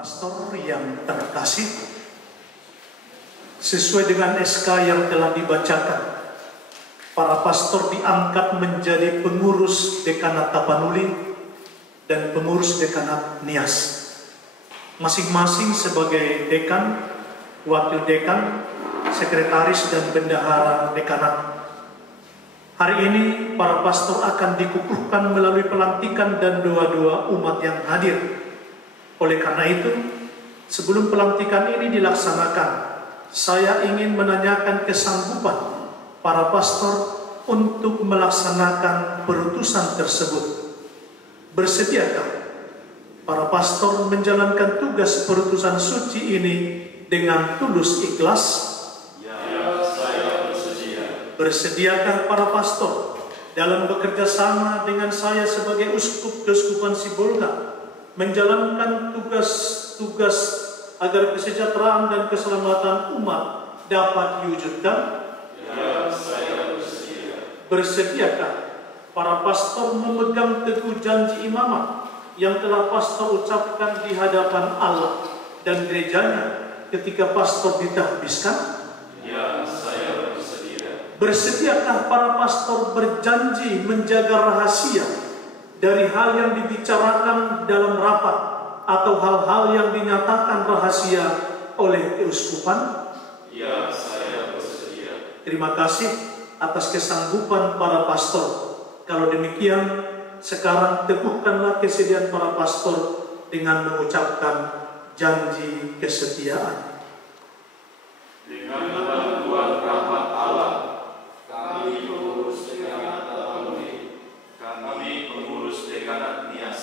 Pastor yang terkasih, sesuai dengan SK yang telah dibacakan, para pastor diangkat menjadi pengurus dekanat Tapanuli dan pengurus dekanat Nias, masing-masing sebagai dekan, wakil dekan, sekretaris dan bendahara dekanat. Hari ini para pastor akan dikukuhkan melalui pelantikan dan doa-doa umat yang hadir. Oleh karena itu, sebelum pelantikan ini dilaksanakan, saya ingin menanyakan kesanggupan para pastor untuk melaksanakan perutusan tersebut. Bersediakah para pastor menjalankan tugas perutusan suci ini dengan tulus ikhlas? Ya, saya bersedia. Bersediakah para pastor dalam bekerja sama dengan saya sebagai uskup Keuskupan Sibolga menjalankan tugas-tugas agar kesejahteraan dan keselamatan umat dapat diwujudkan? Ya, saya bersedia. Bersediakah para pastor memegang teguh janji imamat yang telah pastor ucapkan di hadapan Allah dan gerejanya ketika pastor ditahbiskan? Ya, saya bersedia. Bersediakah para pastor berjanji menjaga rahasia dari hal yang dibicarakan dalam rapat atau hal-hal yang dinyatakan rahasia oleh keuskupan? Ya, saya bersedia. Terima kasih atas kesanggupan para pastor. Kalau demikian, sekarang teguhkanlah kesediaan para pastor dengan mengucapkan janji kesetiaan. Dengan bantuan rahmat Allah, kami pengurus dekanat Tapanuli, kami pengurus dekanat Nias,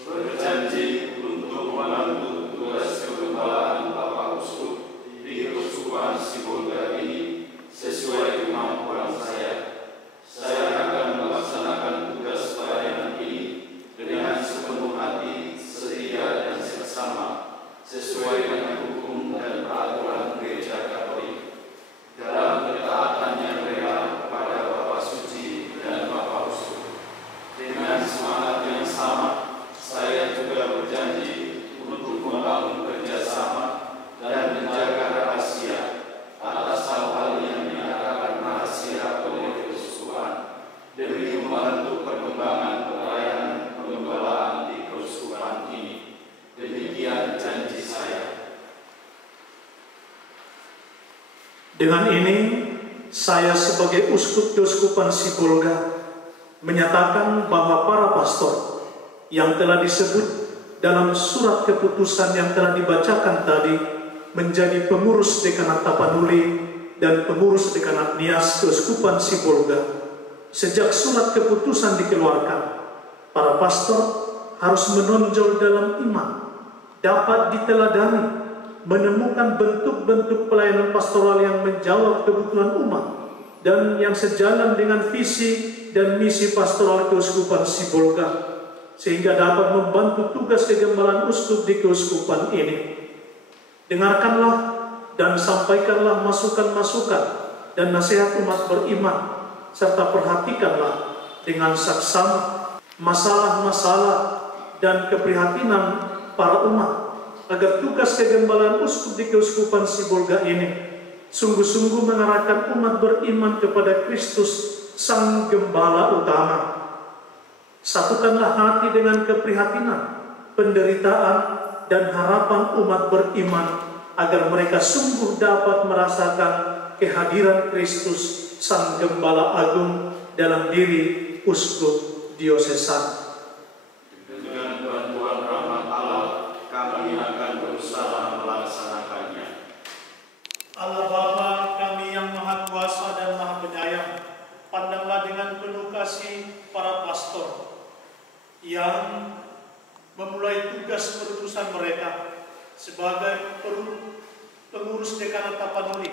berjanji untuk membantu tugas kegembalaan Bapak Uskup di Keuskupan Sibolga ini sesuai kemampuan saya. Saya akan melaksanakan tugas pelayanan ini dengan sepenuh hati, setia dan seksama, sesuai dengan hukum dan peraturan Gereja Katolik, dalam ketaatan yang rela kepada Bapa Suci dan Bapa Uskup. Dengan semangat yang sama, saya juga berjanji untuk membangun kerjasama dan menjaga rahasia atas hal-hal yang dinyatakan rahasia oleh keuskupan demi membantu perkembangan pelayanan pengembalaan di keuskupan ini. Demikian janji saya. Dengan ini, saya sebagai uskup Keuskupan Sibolga menyatakan bahwa para pastor yang telah disebut dalam surat keputusan yang telah dibacakan tadi menjadi pengurus dekanat Tapanuli dan pengurus dekanat Nias Keuskupan Sibolga. Sejak surat keputusan dikeluarkan, para pastor harus menonjol dalam iman, dapat diteladani, menemukan bentuk-bentuk pelayanan pastoral yang menjawab kebutuhan umat dan yang sejalan dengan visi dan misi pastoral Keuskupan Sibolga, sehingga dapat membantu tugas kegembalaan uskup di keuskupan ini. Dengarkanlah dan sampaikanlah masukan-masukan dan nasihat umat beriman, serta perhatikanlah dengan saksama masalah-masalah dan keprihatinan para umat, agar tugas kegembalaan uskup di Keuskupan Sibolga ini sungguh-sungguh mengarahkan umat beriman kepada Kristus Sang Gembala utama. Satukanlah hati dengan keprihatinan, penderitaan, dan harapan umat beriman, agar mereka sungguh dapat merasakan kehadiran Kristus Sang Gembala Agung dalam diri uskup diosesan. Dengan bantuan rahmat Allah, kami akan berusaha melaksanakannya. Allah Bapa kami yang Maha Kuasa dan Maha Penyayang, pandanglah dengan penuh kasih para pastor yang memulai tugas perutusan mereka sebagai pengurus dekanat Tapanuli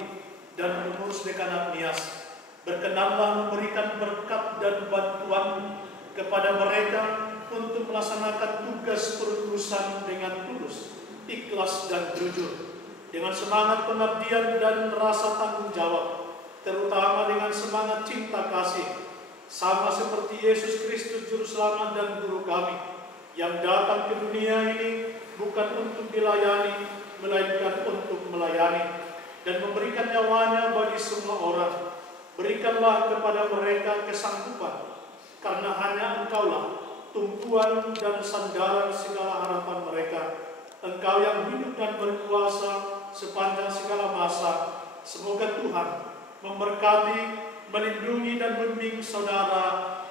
dan pengurus dekanat Nias. Berkenanlah memberikan berkat dan bantuan kepada mereka untuk melaksanakan tugas perutusan dengan tulus, ikhlas dan jujur, dengan semangat pengabdian dan rasa tanggung jawab, terutama dengan semangat cinta kasih, sama seperti Yesus Kristus Juru Selamat dan Guru kami, yang datang ke dunia ini bukan untuk dilayani, melainkan untuk melayani, dan memberikan nyawanya bagi semua orang. Berikanlah kepada mereka kesanggupan, karena hanya Engkaulah tumpuan dan sandaran segala harapan mereka. Engkau yang hidup dan berkuasa sepanjang segala masa. Semoga Tuhan memberkati, melindungi dan membimbing saudara